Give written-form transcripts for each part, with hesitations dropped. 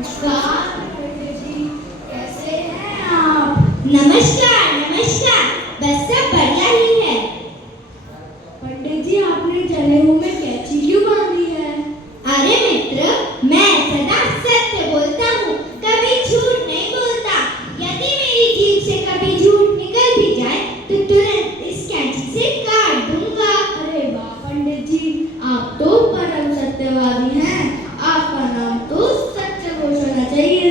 नमस्कार पंडित जी, कैसे हैं आप? नमस्कार नमस्कार। बस सब बढ़िया ही है। पंडित जी, आपने जनेऊ में कैंची क्यों बांधी है? अरे मित्र, मैं सदा सत्य बोलता हूँ, कभी झूठ नहीं बोलता। यदि मेरी जीभ से कभी झूठ निकल भी जाए तो तुरंत इस कैंची से काट दूंगा। अरे वाह पंडित जी, आप तो परम सत्यवादी हैं। आपका नाम तो सत्य घोष होना चाहिए।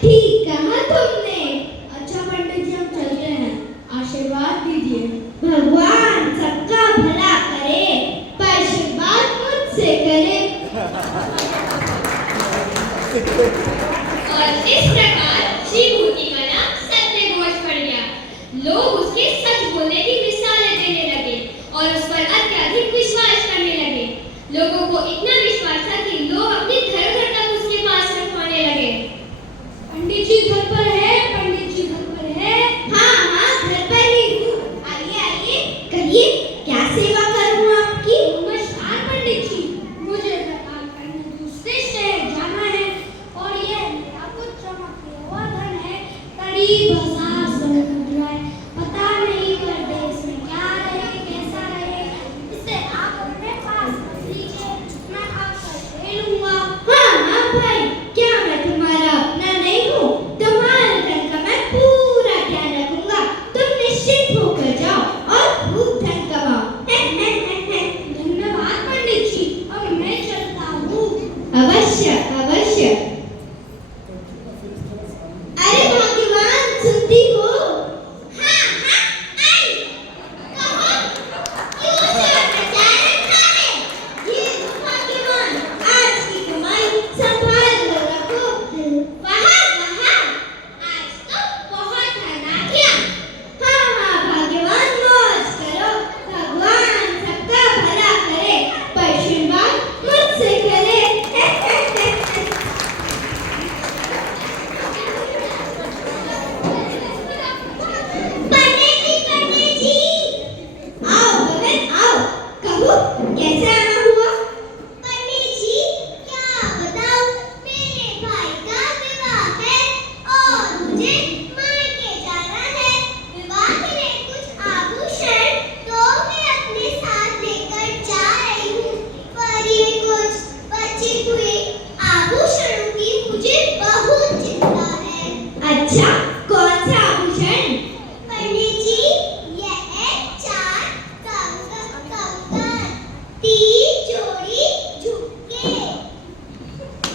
ठीक कहा तुमने। अच्छा पंडित जी, हम चलते हैं, आशीर्वाद दीजिए। भगवान सबका भला करे, पर आशीर्वाद मुझसे करे। और इस प्रकार श्री मूर्ति का नाम सत्य घोष पड़ गया। लोग उसके सच बोलने की मिसालें देने लगे और उस पर अत्यधिक विश्वास करने लगे। लोगों को इतना विश्वास था कि लोग अपने घर घर तक उसके पास रखवाने लगे। पंडित जी घर पर है? पंडित जी घर पर है? हाँ हाँ, घर पर ही हूँ। आइए आइए, कहिए क्या सेवा करूँ आपकी? नमस्कार पंडित जी, मुझे व्यापार करने दूसरे शहर जाना है और यह मेरा कुछ चमकने हुआ धन है, करीब 1000 मुद्रा है। पता नहीं परदेश में क्या रहे, कैसा रहे, इसे आप अपने पास रख लीजिए, मैं आपसे ले लूंगा। हाँ हाँ भाई, क्या मैं तुम्हारा अपना नहीं हूँ? तुम्हारे धन का मैं पूरा ध्यान रखूंगा। तुम निश्चिंत होकर जाओ और खूब धन कमाओ। धन्यवाद पंडित जी, अब मैं चलता हूँ। अवश्य अवश्य। अरे भाग्यवान, सुनती हो? हाँ हाँ, आई। कहो, क्यों शोर मचा रखा है? ये लो भाग्यवान, आज की कमाई संभाल कर रखो। वाह वाह, आज तो बहुत धन आ गया। हाँ हाँ भाग्यवान, मौज करो। भगवान सबका भला करे, पर आशीर्वाद मुझसे करे। पंडित जी, आओ बहन आओ। कहो कैसे आना हुआ? पंडित जी, क्या बताऊं, मेरे भाई का विवाह है और मुझे मायके जाना है। विवाह के लिए कुछ आभूषण तो मैं अपने साथ लेकर जा रही हूँ, पर ये कुछ बचे हुए आभूषणों की मुझे बहुत चिंता है। अच्छा, कौन सा आभूषण? पंडित जी, यह 4 कंगन, 3 जोड़ी झुमके,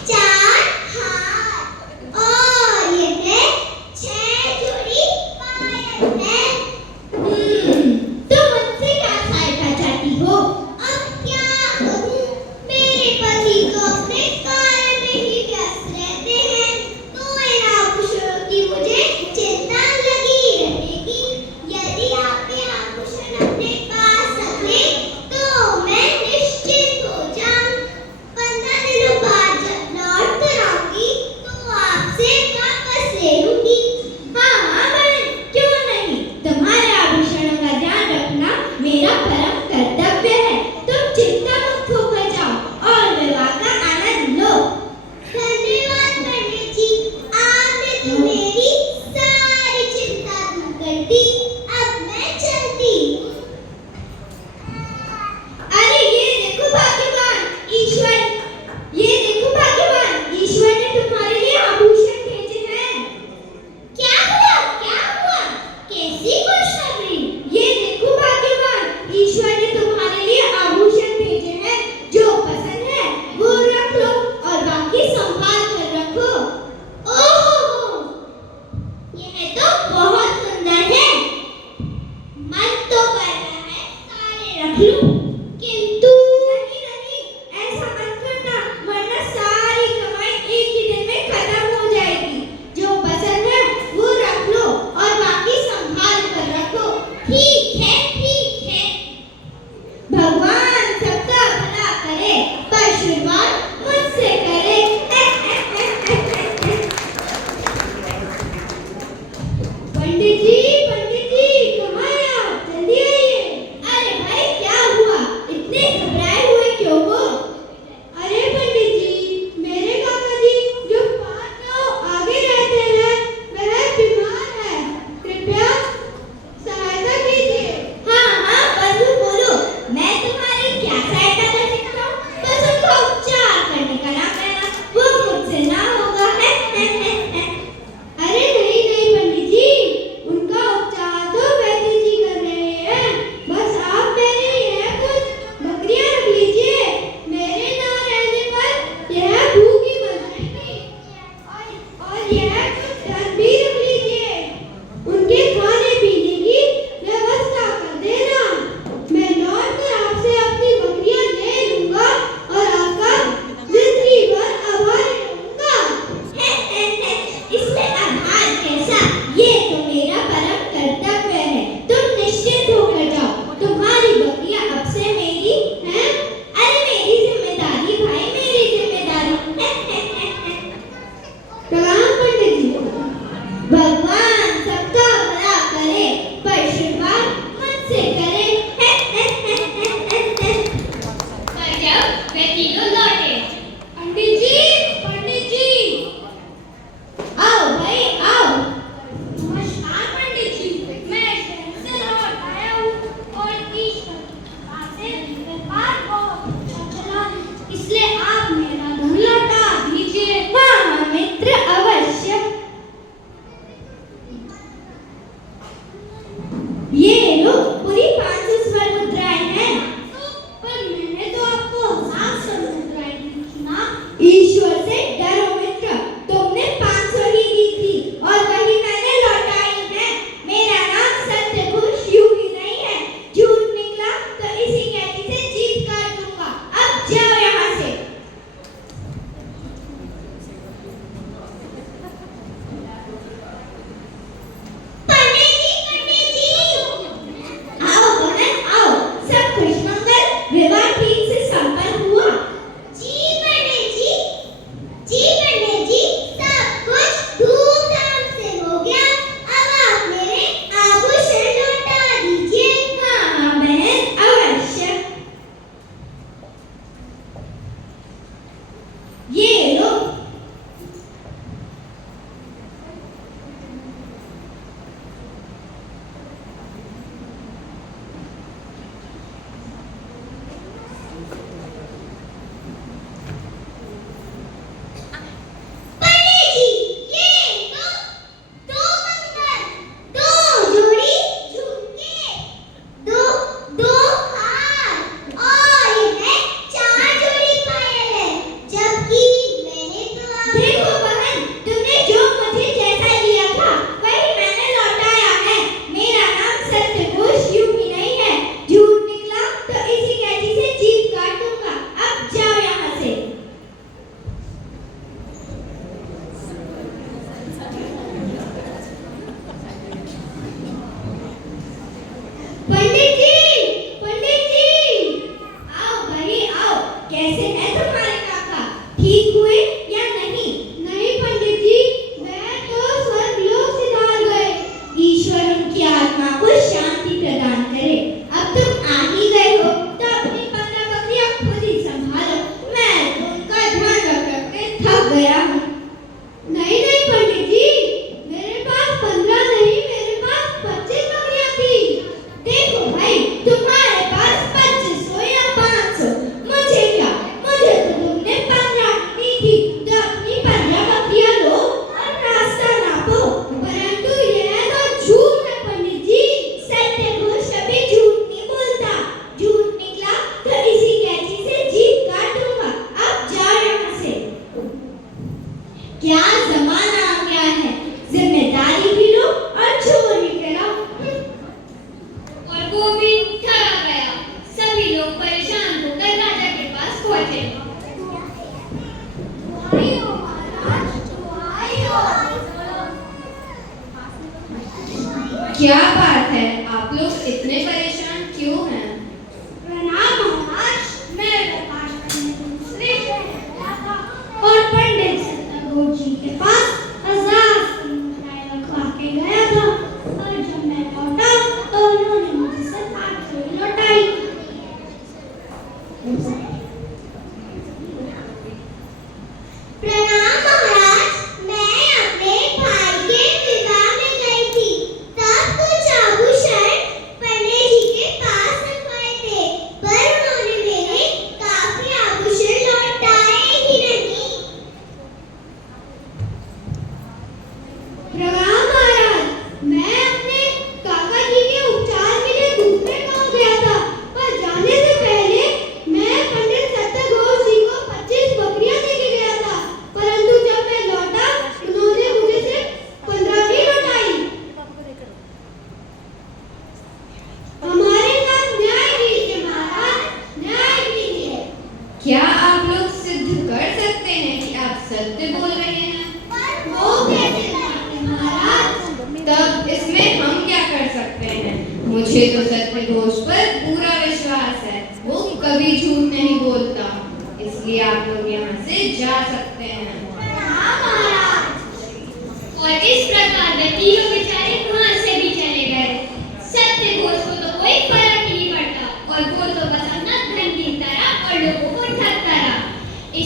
4 हार और यह 6 जोड़ी पायल है। तुम मुझसे क्या सहायता चाहती हो? अब क्या कहूँ, मेरे पति तो अपने कार्य में ही व्यस्त रहते हैं, तो इन आभूषणों की मुझे चिंता लगी रहेगी। यदि आप ये आभूषण अपने पास रख लें, तो मैं निश्चिंत हो जाऊं। 15 दिनों बाद जब लौट कर आऊंगी, तो आपसे वापस ले लूंगी। हाँ हाँ बहन, क्यों नहीं? तुम्हारे आभूषणों का ध्यान रखना मेरा परम कर्तव्य है। तुम चिंता मुक्त होकर जाओ और विवाह का आनंद लो। धन्यवाद पंडित जी, आपने तो मेरी सारी चिंता दूर कर दी। अब मैं चलती हूँ। अरे ये देखो भाग्यवान, ईश्वर ने तुम्हारे लिए आभूषण भेजे हैं। क्या हुआ? क्या हुआ? कैसी खुशखबरी? ये देखो भाग्यवान, ईश्वर ने तुम्हारे लिए आभूषण भेजे हैं। जो पसंद है वो रख लो और बाकी संभाल कर रखो। ओह, यह तो बहुत सुंदर है। मन तो कर रहा है सारे रख लूं, किंतु नहीं नहीं, ऐसा मत करना, वरना सारी कमाई एक ही दिन में खत्म हो जाएगी। जो पसंद है वो रख लो और बाकी संभाल कर रखो। ठीक है ठीक है। भगवान सबका भला करे, पर आशीर्वाद मुझसे करे। पंडित जी कहाँ हैं आप? जल्दी आइए। अरे भाई क्या हुआ? इतने घबराए हुए क्यों हो? अरे पंडित जी, मेरे काम वे तीनों लौटे। पंडित जी, आओ भाई आओ। नमस्कार पंडित जी, मैं शहर से लौट आया हूँ और ईश्वर की कृपा से व्यापार बहुत अच्छा चला, इसलिए आप मेरा धन लौटा दीजिए। हाँ मित्र, अवश्य। ये लो पूरी 500 स्वर्ण मुद्राएं हैं। पर मैंने तो आपको 1000 स्वर्ण मुद्राएं दी थी ना। ईश्वर से डरो मित्र, तुमने 500 ही दी थी और वही मैंने लौटाई है। मेरा नाम सत्यघोष यूं ही नहीं है, झूठ निकला तो इसी कैदी से जीत काट दूंगा। अब जाओ यहाँ से। पंडित जी, आओ बहन आओ। सब खुशमंगल, विवाह ठीक से संपन्न हुआ? जी पंडित जी, सब कुछ धूमधाम से हो गया। अब आप मेरे आभूषण लौटा दीजिए। हाँ बहन, अवश्य। ये लो। पंडित जी, ये दो मंगल, दो जोड़ी झुमके, दो हार और यह 4 जोड़ी पायल है। जबकि मैंने तो देखो बहन, तुमने जो मुझे जैसा दिया था वही मैंने लौटाया है। मेरा नाम सत्यघोष यूं ही नहीं है, झूठ निकला तो इसी कैदी से जीभ काट दूंगा। अब जाओ यहाँ से। पंडित जी, आओ भाई आओ। कैसे है तुम्हारे काका, ठीक हुए या नहीं? नहीं पंडित जी, मैं तो स्वर्गलोक सिधार गए। ईश्वर उनकी आत्मा को शांति प्रदान करे। अब तुम आ ही गए हो तो अपनी 15 बकरियां खुद ही संभालो। मैं तो उनका ध्यान रख रख के थक गया हूँ। नहीं पंडित जी, मेरे पास 15 नहीं, मेरे पास 25 बकरियां थी। देखो भाई, तुम्हारे पास 2500 या 500, मुझे क्या, मुझे तो तुमने 15 दी थी। तो अपनी 15 बकरियां लो और रास्ता नापो। परंतु यह तो झूठ है पंडित जी, सत्यघोष कभी झूठ नहीं बोलता। झूठ निकला तो इसी कैदी से जीभ काट दूंगा। अब जाओ यहाँ से। क्या जमाना आ गया है, जिम्मेदारी भी लो और चोरी करो। और वो भी ठहरा गया। सभी लोग परेशान होकर राजा के पास पहुंचे। दुहाई हो महाराज, दुहाई हो। क्या बात है, आप लोग इतने परेशान क्यों हैं? प्रणाम महाराज, मैं व्यापार करने दूसरे शहर गया था और पंडित सत्यघोष जी के पास 1000 स्वर्ण मुद्राएं रखवा के गया था। और जब मैं लौटा तो उन्होंने मुझसे 500 ही लौटाई। प्रणाम महाराज, मैं अपने भाई के विवाह में गई थी। तब कुछ आभूषण पंडित जी के पास रखवाए थे, पर उन्होंने मेरे काफी आभूषण लौटाए ही नहीं। प्रणाम महाराज, मैं अपने काका जी के उपचार के लिए दूसरे गांव गया था, पर जाने से पहले मैं पंडित सत्यघोष जी को 25 बकरियां देके गया था। परंतु जब मैं लौटा, उन्होंने मुझे सिर्फ 15 ही लौटाई। हमारे साथ न्याय कीजिए महाराज, न्याय कीजिए। क्या आप लोग सिद्ध कर सकते हैं कि आप सत्य बोल रहे हैं? वो कैसे मानते महाराज? तब इसमें हम क्या कर सकते हैं? मुझे तो सत्यघोष पर पूरा विश्वास है, वो कभी झूठ नहीं बोलता। इसलिए आप लोग यहाँ से जा सकते हैं। हाँ महाराज। और इस प्रकार वे तीनों बेचारे वहां से भी चले गए। सत्यघोष को तो कोई फर्क नहीं पड़ता और वो तो बस अपना धन गिनता रहा और लोगों को ठगता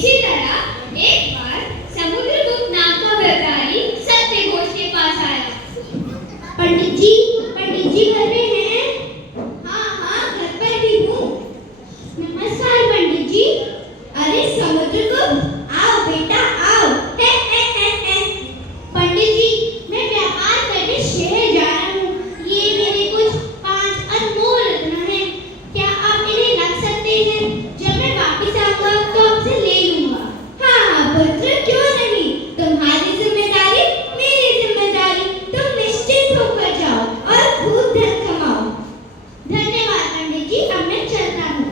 इसी तरह एक बार समुद्रगुप्त नाम का व्यापारी सत्यघोष के पास आया। पंडित जी घर में हैं? हाँ, घर पर ही हूँ। नमस्कार पंडित जी। अरे समुद्रगुप्त, आओ बेटा आओ। पंडित जी, मैं व्यापार करने शहर जा रहा हूँ। ये मेरे कुछ 5 अनमोल रत्न हैं। क्या आप इन्हें रख सकते हैं? जब मैं वापस आऊंगा तो आपसे ले लूंगा। हाँ पुत्र, क्यों नहीं। तुम्हारी जिम्मेदारी मेरी जिम्मेदारी। तुम निश्चिंत होकर जाओ और खूब धन कमाओ। धन्यवाद पंडित जी, अब मैं चलता हूँ।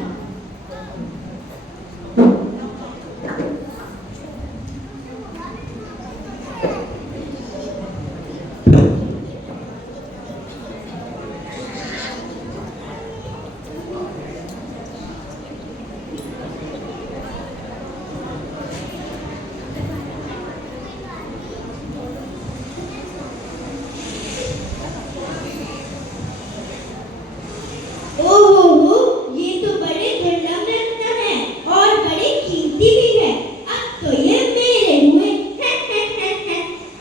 ओहो, ये तो बड़े दुर्लभ रत्न हैं और बड़े कीमती भी हैं। अब तो ये मेरे हुए।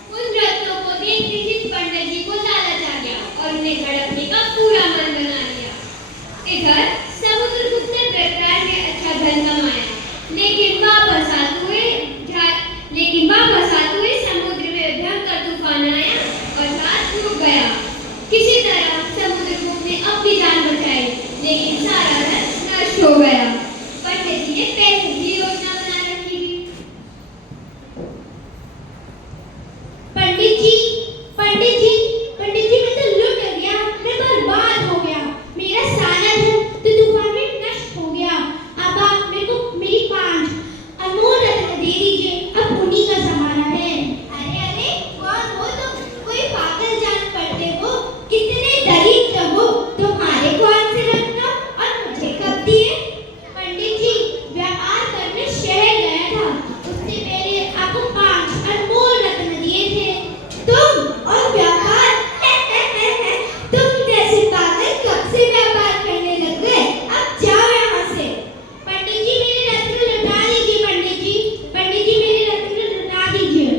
उन रत्नों को देखते ही पंडित जी को लालच आ गया और उन्हें हड़पने का पूरा मन बना लिया। इधर समुद्रगुप्त ने व्यापार में अच्छा धन कमाया, लेकिन वापस आते हुए समुद्र में भयंकर तूफान आया और जहाज डूब गया। किसी तरह समुद्रगुप्त ने अपनी जान बचाई, लेकिन सारा धन नष्ट हो गया। पंडित जी ने पहले ही योजना बना रखी थी। पंडित जी, मैं तो लुट गया, मैं बर्बाद हो गया। मेरा सारा धन तो तूफान में नष्ट हो गया। अब आप मेरे को मेरी 5 अनमोल रत्न दे दीजिए। अब उन्हीं का ज़माना है। अरे कौन हो तुम? कोई पागल जान पड़ते हो? कितने दरिद्र हो? तुम्हारे कौन से रत्न और मुझे कब दिए? पंडित जी, व्यापार करने शहर गया था। उससे पहले आपको 5 अनमोल रत्न दिए थे। तुम और व्यापार? तुम जैसे पागल कब से व्यापार करने लग गए? अब जाओ यहाँ से। पंडित जी, मेरे रत्न लौटा दीजिए। पंडित जी, मेरे रत्न लौटा दीजिए।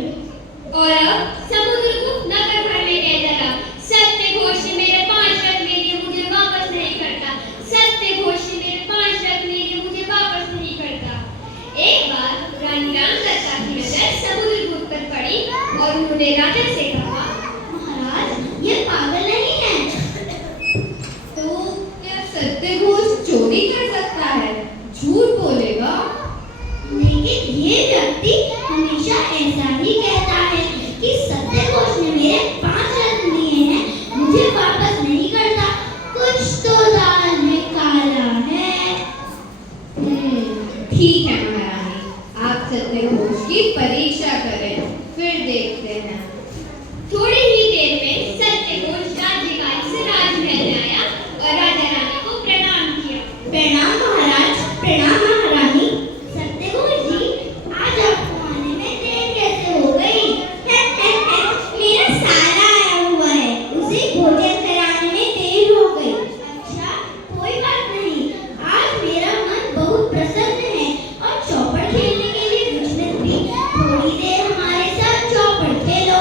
और अब समुद्रगुप्त नगर भर में कहता रहा, सत्यघोष ने मेरे 5 रत्न लिए, मुझे वापस नहीं करता। सत्यघोष ने मेरे 5 रत्न लिए, मुझे वापस नहीं करता। एक बार रानी रामलता की नजर समुद्रगुप्त पर पड़ी और उन्होंने राजा से कहा, महाराज, ये पागल नहीं है। तो क्या सत्यघोष चोरी कर सकता है? झूठ बोलेगा? लेकिन ये व्यक्ति हमेशा ऐसा ही कहता है कि सत्यघोष ने मेरे 5 रत्न दिए हैं, मुझे वापस नहीं करता। कुछ तो दाल में काला है। ठीक है महारानी, आप सत्यघोष की परीक्षा करें, फिर देखते हैं। थोड़ी ही देर में सत्यघोष राज्यकारी से राजमहल में आया और राजा रानी को प्रणाम किया। प्रणाम महाराज, प्रणाम महारानी। सत्यघोष जी, आज आपको आने में देर कैसे हो गई? मेरा साला आया हुआ है, उसे भोजन कराने में देर हो गई। अच्छा, कोई बात नहीं। आज मेरा मन बहुत प्रसन्न है और चौपड़ खेलने के लिए विचलित भी। थोड़ी देर हमारे साथ चौपड़ खेलो।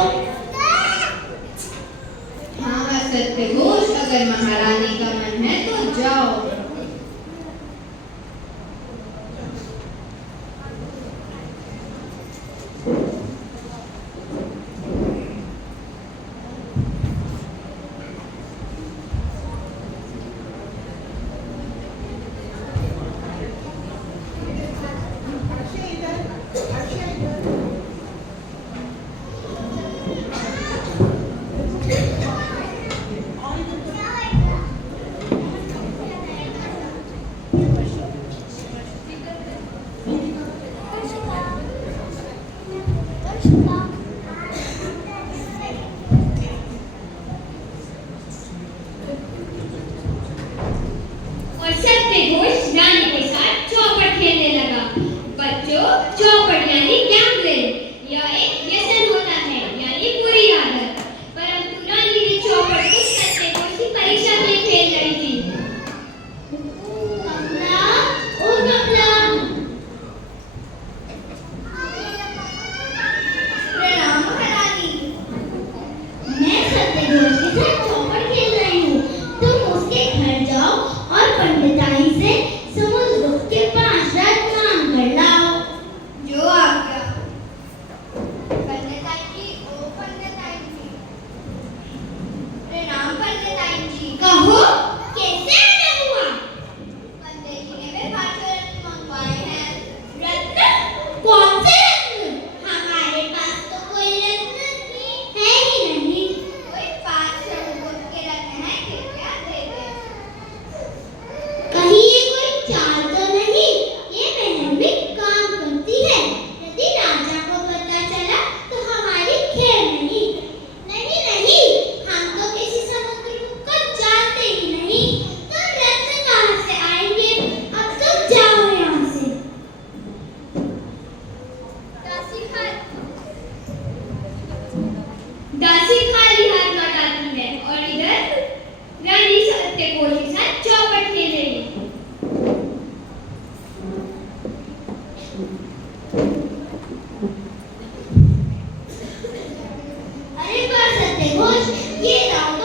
अरे वाह सत्यघोष, ये राउंड